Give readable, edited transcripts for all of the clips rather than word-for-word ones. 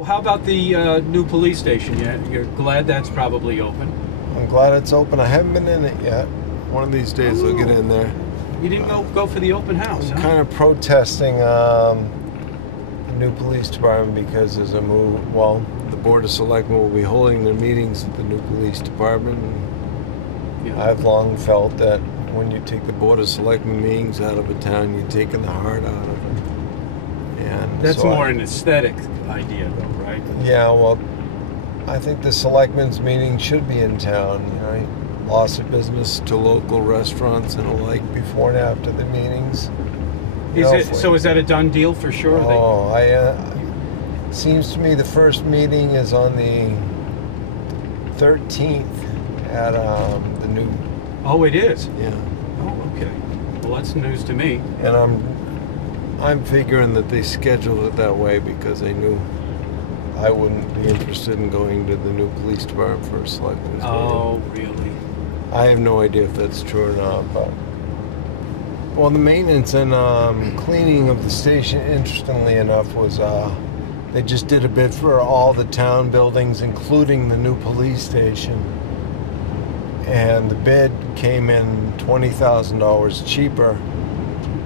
Well, how about the new police station? You're glad that's probably open? I'm glad it's open. I haven't been in it yet. One of these days I'll get in there. You didn't go for the open house, I'm huh? kind of protesting the new police department because there's a move. Well, the Board of Selectmen will be holding their meetings at the new police department. Yeah. I've long felt that when you take the Board of Selectmen meetings out of a town, you're taking the heart out of it. And That's so more an aesthetic idea, though, right? Yeah, well, I think the Selectmen's meeting should be in town. Right? Loss of business to local restaurants and alike before and after the meetings. So is that a done deal for sure? Seems to me the first meeting is on the 13th at the new. Oh, it is? Yeah. Oh, okay. Well, that's news to me. And I'm figuring that they scheduled it that way because they knew I wouldn't be interested in going to the new police department for a selectmen's meeting. Oh, really? I have no idea if that's true or not, but well, the maintenance and cleaning of the station, interestingly enough, was they just did a bid for all the town buildings, including the new police station, and the bid came in $20,000 cheaper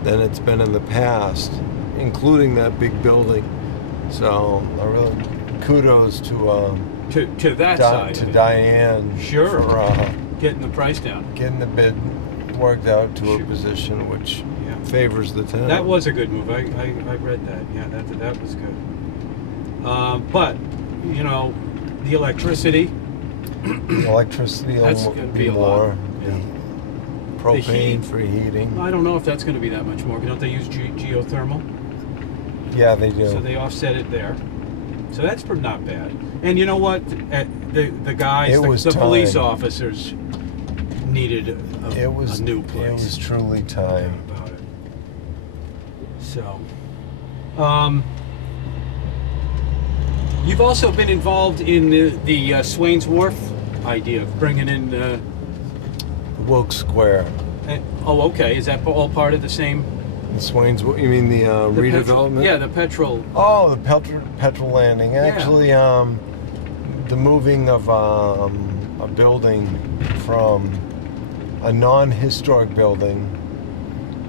than it's been in the past, including that big building. So I really kudos to that side to Diane. Sure. For getting the price down. Getting the bid worked out to a position which favors the town. That was a good move. I read that. Yeah, that was good. But, you know, the electricity. That's going to be more. Yeah. Propane for heating. I don't know if that's going to be that much more. Don't they use geothermal? Yeah, they do. So they offset it there. So that's not bad. And you know what? The guys, the police officers needed a new place. It was truly time. About it. So, you've also been involved in the Swains Wharf idea of bringing in Wilkes Square. Oh, okay. Is that all part of the same? The Swains, you mean the redevelopment? The petrol. Oh, the petrol landing. Actually, the moving of a building from a non-historic building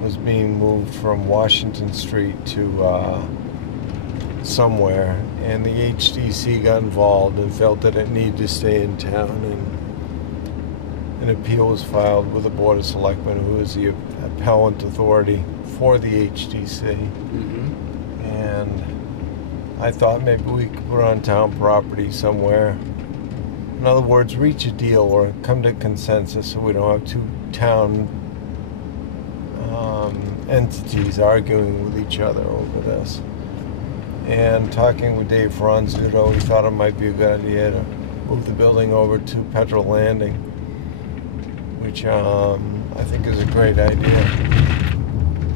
was being moved from Washington Street to somewhere, and the HDC got involved and felt that it needed to stay in town, and an appeal was filed with the Board of Selectmen, who is the appellant authority for the HDC. Mm-hmm. And I thought maybe we could put it on town property somewhere. In other words, reach a deal or come to consensus so we don't have two town entities arguing with each other over this. And talking with Dave Ronzuto, he thought it might be a good idea to move the building over to Petrol Landing, which I think is a great idea.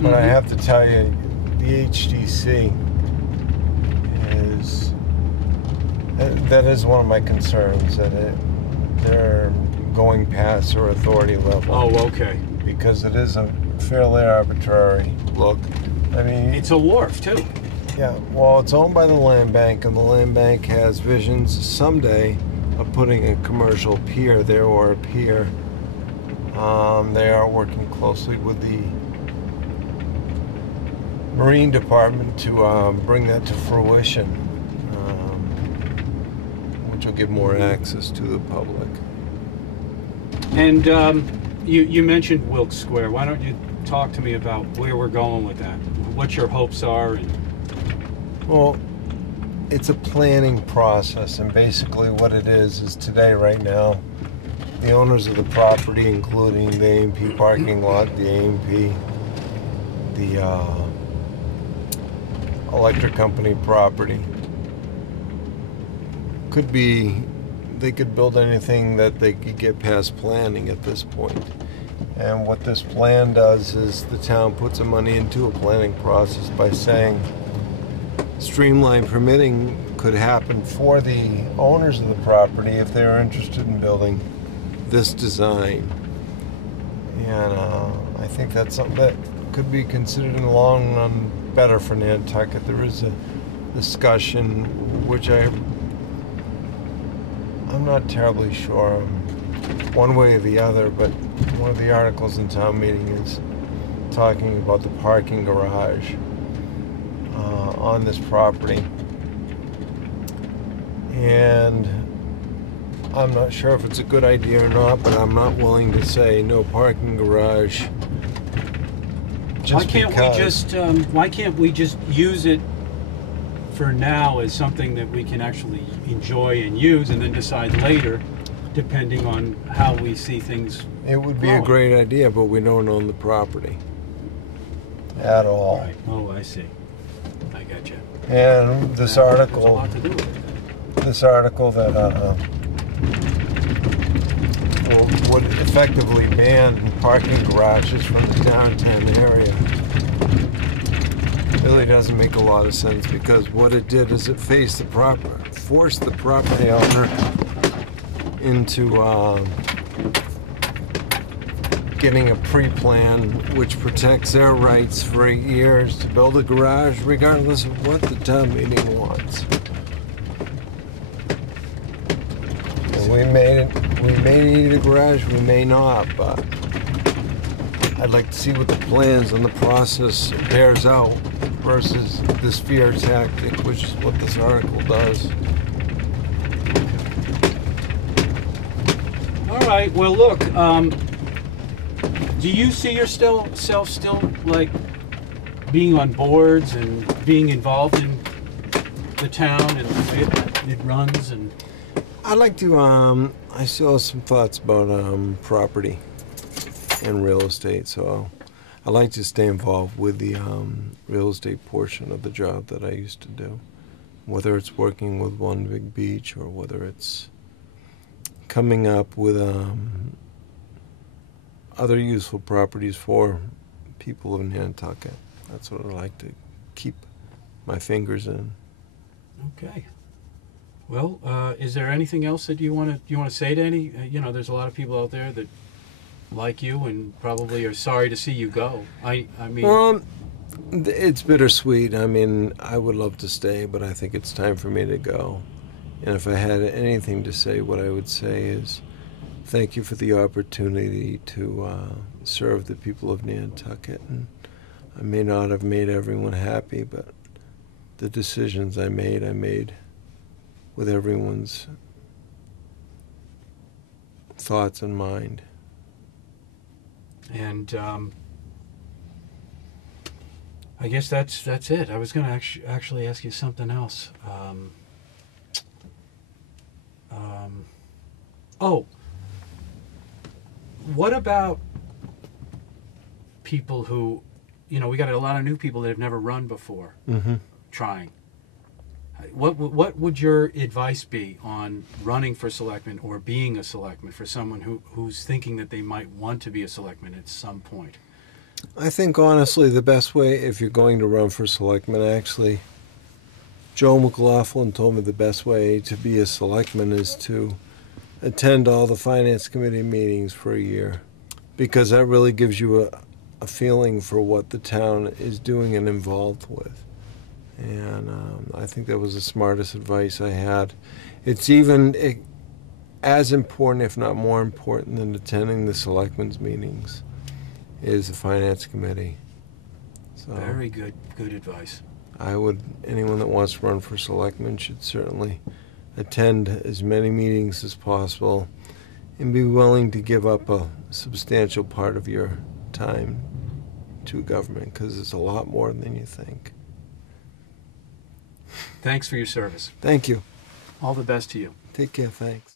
But I have to tell you, the HDC that is one of my concerns, that they're going past their authority level. Oh, okay. Because it is a fairly arbitrary look. I mean, it's a wharf too. Yeah, well, it's owned by the land bank, and the land bank has visions someday of putting a commercial pier there, or a pier. They are working closely with the Marine Department to bring that to fruition, which will give more access to the public. And you mentioned Wilkes Square. Why don't you talk to me about where we're going with that? What your hopes are? Well, it's a planning process, and basically what it is today, right now, the owners of the property, including the A&P parking lot, the A&P, the electric company property, they could build anything that they could get past planning at this point. And what this plan does is the town puts the money into a planning process by saying streamlined permitting could happen for the owners of the property if they're interested in building this design. And I think that's something that could be considered in the long run better for Nantucket. There is a discussion, which I'm not terribly sure one way or the other, but one of the articles in town meeting is talking about the parking garage on this property. And I'm not sure if it's a good idea or not, but I'm not willing to say no parking garage. Why can't we just use it for now as something that we can actually enjoy and use, and then decide later, depending on how we see things? It would be a great idea, but we don't own the property at all. Right. Oh, I see. I got you. And this article, there's a lot to do with it. This article that would effectively ban parking garages from the downtown area really doesn't make a lot of sense, because what it did is it forced the property owner into getting a pre-plan which protects their rights for 8 years to build a garage regardless of what the town meeting wants. And we may need a garage, we may not, but I'd like to see what the plans and the process bears out versus this fear tactic, which is what this article does. All right, well look, do you see yourself still like being on boards and being involved in the town and it runs? And I'd like to, I still have some thoughts about property and real estate, so I'd like to stay involved with the real estate portion of the job that I used to do, whether it's working with One Big Beach or whether it's coming up with other useful properties for people of Nantucket. That's what I like to keep my fingers in. Okay. Well, is there anything else that you want to say to any? There's a lot of people out there that like you and probably are sorry to see you go. I mean, it's bittersweet. I mean, I would love to stay, but I think it's time for me to go. And if I had anything to say, what I would say is thank you for the opportunity to serve the people of Nantucket. And I may not have made everyone happy, but the decisions I made with everyone's thoughts in mind. And I guess that's it. I was going to actually ask you something else. What about people who, we got a lot of new people that have never run before, trying. What would your advice be on running for selectman or being a selectman for someone who's thinking that they might want to be a selectman at some point? I think, honestly, the best way, if you're going to run for selectman, actually, Joe McLaughlin told me the best way to be a selectman is to attend all the finance committee meetings for a year, because that really gives you a feeling for what the town is doing and involved with. And I think that was the smartest advice I had. It's even as important, if not more important, than attending the selectmen's meetings is the finance committee. So very good advice. Anyone that wants to run for selectman should certainly attend as many meetings as possible and be willing to give up a substantial part of your time to government, because it's a lot more than you think. Thanks for your service. Thank you. All the best to you. Take care, thanks.